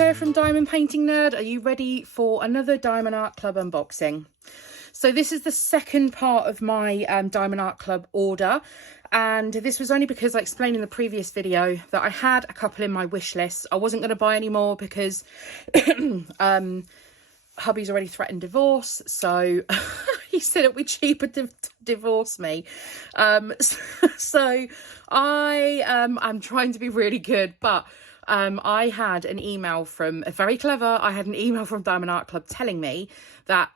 Claire from Diamond Painting Nerd. Are you ready for another Diamond Art Club unboxing? So this is the second part of my Diamond Art Club order, and this was only because I explained in the previous video that I had a couple in my wish list. I wasn't going to buy any more because hubby's already threatened divorce, so he said it would be cheaper to divorce me. So I'm trying to be really good, but I had an email from Diamond Art Club telling me that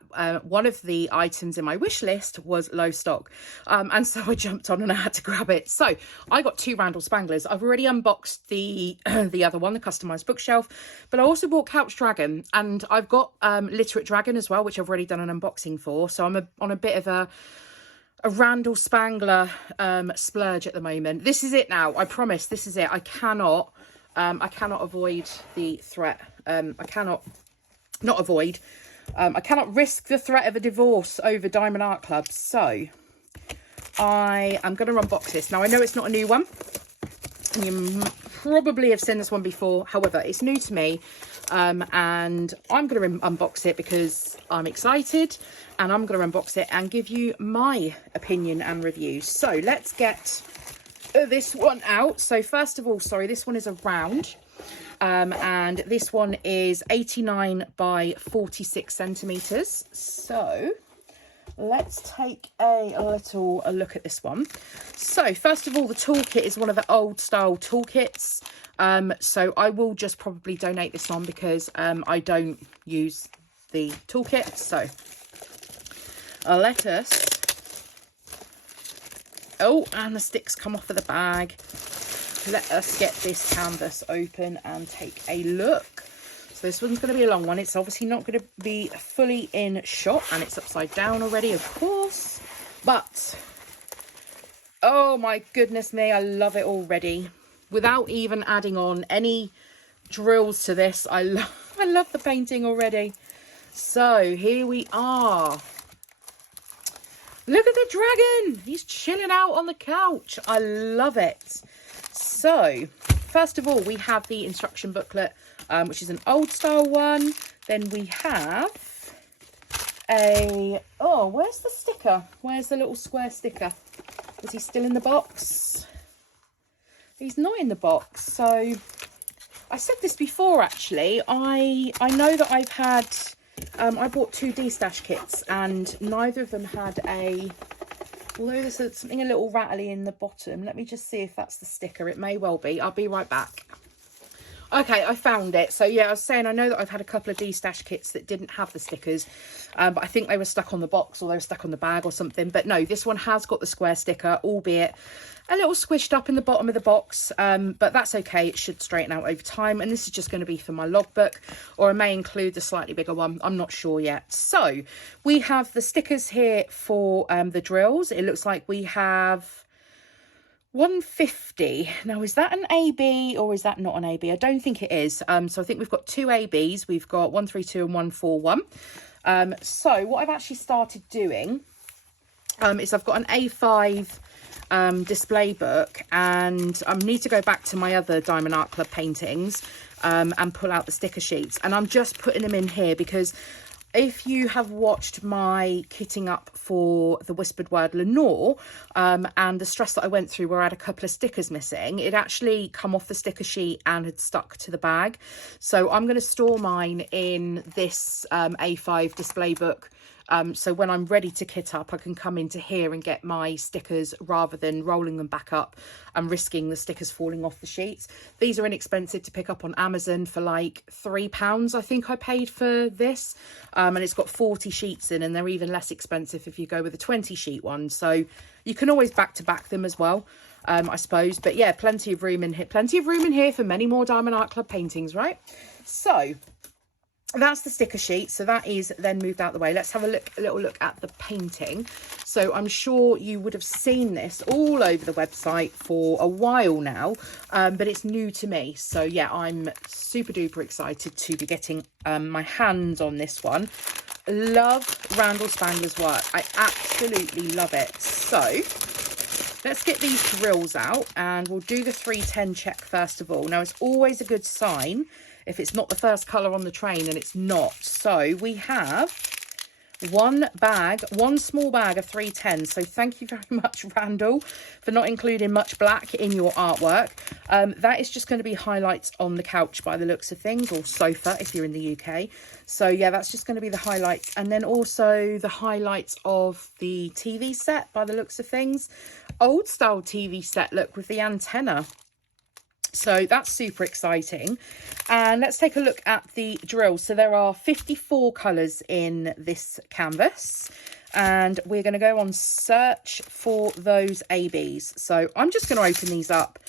one of the items in my wish list was low stock, and so I jumped on and I had to grab it. So I got 2 Randal Spanglers. I've already unboxed the other one, the customized bookshelf, but I also bought Couch Dragon, and I've got Literate Dragon as well, which I've already done an unboxing for. So I'm on a bit of a Randal Spangler splurge at the moment. This is it now. I promise, this is it. I cannot avoid the threat. I cannot risk the threat of a divorce over Diamond Art Club. So I am going to unbox this. Now, I know it's not a new one. You probably have seen this one before. However, it's new to me. And I'm going to unbox it because I'm excited. And I'm going to unbox it and give you my opinion and review. So let's get this one out. So first of all, sorry, this one is a round, and this one is 89 by 46 centimeters. So let's take a look at this one. So first of all, the toolkit is one of the old style toolkits, so I will just probably donate this one because I don't use the toolkit. So let us, oh, and the sticks come off of the bag. Let us get this canvas open and take a look. So this one's going to be a long one. It's obviously not going to be fully in shot, and it's upside down already, of course. But, oh my goodness me, I love it already. Without even adding on any drills to this, I love the painting already. So here we are. Look at the dragon. He's chilling out on the couch. I love it. So, first of all, we have the instruction booklet, which is an old style one. Then we have a, oh, where's the sticker? Where's the little square sticker? Is he still in the box? He's not in the box. So, I said this before, actually. I know that I've had, I bought 2 D-stash kits, and neither of them had a, although there's something a little rattly in the bottom. Let me just see if that's the sticker. It may well be. I'll be right back. Okay, I found it. So yeah, I was saying, I know that I've had a couple of D-stash kits that didn't have the stickers, but I think they were stuck on the box, or they were stuck on the bag or something. But no, this one has got the square sticker, albeit a little squished up in the bottom of the box, but that's okay. It should straighten out over time, and this is just going to be for my logbook, or I may include the slightly bigger one. I'm not sure yet. So we have the stickers here for the drills. It looks like we have 150. Now, is that an AB or is that not an AB? I don't think it is. So I think we've got 2 ABs. We've got 132 and 141. So what I've actually started doing is I've got an A5 display book, and I need to go back to my other Diamond Art Club paintings and pull out the sticker sheets, and I'm just putting them in here because if you have watched my kitting up for the Whispered Word Lenore and the stress that I went through where I had a couple of stickers missing, it actually come off the sticker sheet and had stuck to the bag. So I'm going to store mine in this A5 display book. So when I'm ready to kit up, I can come into here and get my stickers rather than rolling them back up and risking the stickers falling off the sheets. These are inexpensive to pick up on Amazon for like £3, I think I paid for this. And it's got 40 sheets in, and they're even less expensive if you go with a 20 sheet one. So you can always back to back them as well, I suppose. But yeah, plenty of room in here for many more Diamond Art Club paintings, right? So that's the sticker sheet, so that is then moved out the way. Let's have a little look at the painting. So I'm sure you would have seen this all over the website for a while now, but it's new to me. So yeah, I'm super duper excited to be getting my hands on this one. Love Randal Spangler's work. I absolutely love it. So let's get these drills out, and we'll do the 310 check first of all. Now, it's always a good sign if it's not the first colour on the train, and it's not. So we have one small bag of 310. So thank you very much, Randall, for not including much black in your artwork. That is just going to be highlights on the couch by the looks of things, or sofa if you're in the UK. So yeah, that's just going to be the highlights, and then also the highlights of the TV set by the looks of things. Old style TV set, look, with the antenna. So that's super exciting. And let's take a look at the drills. So there are 54 colours in this canvas, and we're going to go on search for those ABs. So I'm just going to open these up.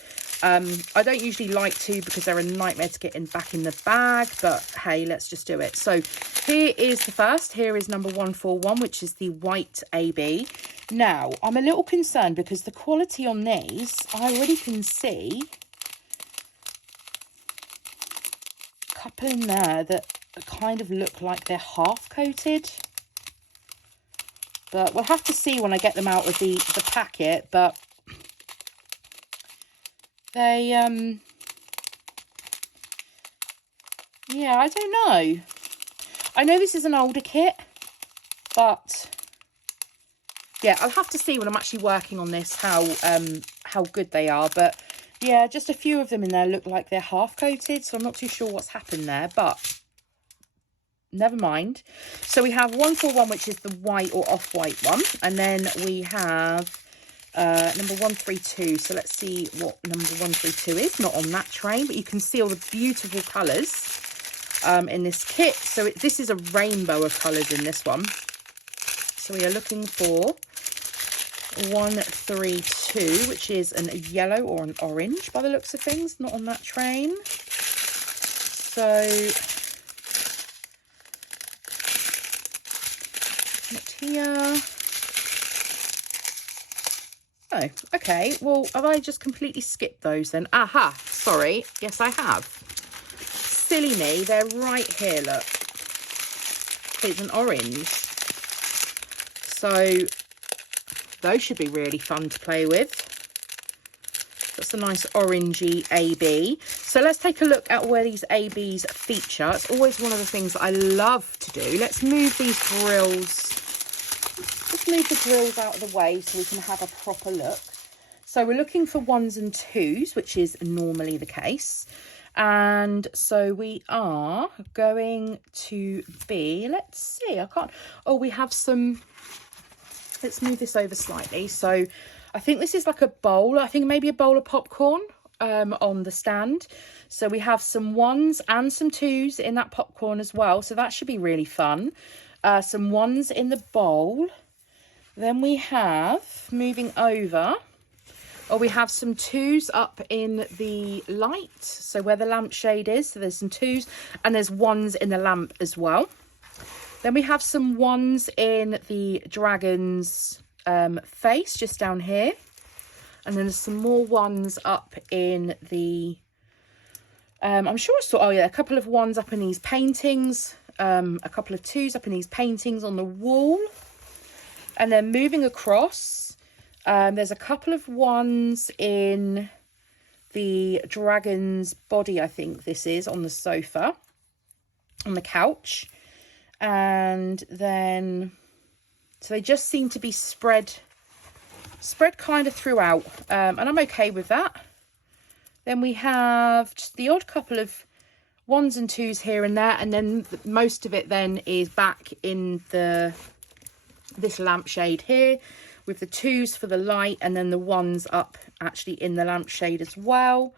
I don't usually like to, because they're a nightmare to get back in the bag, but hey, let's just do it. So here is the first. Here is number 141, which is the white AB. Now, I'm a little concerned because the quality on these, I already can see couple in there that kind of look like they're half coated, but we'll have to see when I get them out of the packet. But they yeah, I don't know. I know this is an older kit, but yeah, I'll have to see when I'm actually working on this how good they are. But yeah, just a few of them in there look like they're half coated, so I'm not too sure what's happened there, but never mind. So we have 141, which is the white or off-white one, and then we have number 132. So let's see what number 132 is. Not on that train, but you can see all the beautiful colours in this kit. So this is a rainbow of colours in this one. So we are looking for 132, which is a yellow or an orange by the looks of things. Not on that train. So not here. Oh, okay. Well, have I just completely skipped those then? Aha, sorry. Yes, I have. Silly me. They're right here, look. It's an orange. So those should be really fun to play with. That's a nice orangey AB. So let's take a look at where these ABs feature. It's always one of the things that I love to do. Let's move these drills. Just move the drills out of the way so we can have a proper look. So we're looking for 1s and 2s, which is normally the case. And so we are going to be, let's see, I can't, oh, we have some, let's move this over slightly. So I think this is like a bowl. I think maybe a bowl of popcorn on the stand. So we have some 1s and some 2s in that popcorn as well. So that should be really fun. Some 1s in the bowl. Then we have, moving over, we have some 2s up in the light. So where the lampshade is. So there's some 2s and there's 1s in the lamp as well. Then we have some 1s in the dragon's face just down here, and then there's some more 1s up in the I'm sure I saw, oh yeah, a couple of 1s up in these paintings, a couple of 2s up in these paintings on the wall. And then moving across, there's a couple of 1s in the dragon's body, I think this is, on the sofa, on the couch. And then, so they just seem to be spread kind of throughout, and I'm okay with that. Then we have just the odd couple of 1s and 2s here and there, and then most of it then is back in this lampshade here, with the 2s for the light, and then the 1s up actually in the lampshade as well.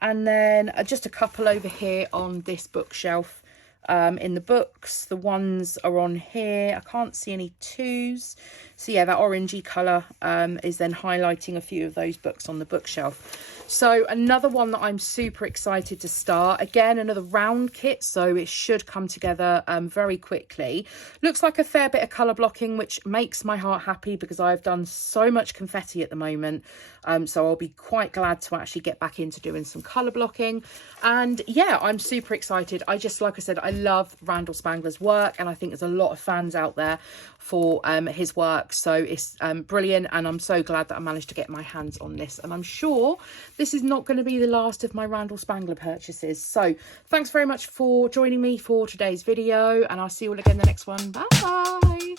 And then just a couple over here on this bookshelf. In the books, the 1s are on here. I can't see any 2s. So yeah, that orangey colour is then highlighting a few of those books on the bookshelf. So another one that I'm super excited to start. Again, another round kit, so it should come together very quickly. Looks like a fair bit of colour blocking, which makes my heart happy because I've done so much confetti at the moment. So I'll be quite glad to actually get back into doing some colour blocking. And yeah, I'm super excited. I just, like I said, I love Randal Spangler's work, and I think there's a lot of fans out there for his work. So it's brilliant, and I'm so glad that I managed to get my hands on this. And I'm sure this is not going to be the last of my Randal Spangler purchases. So thanks very much for joining me for today's video, and I'll see you all again in the next one. Bye.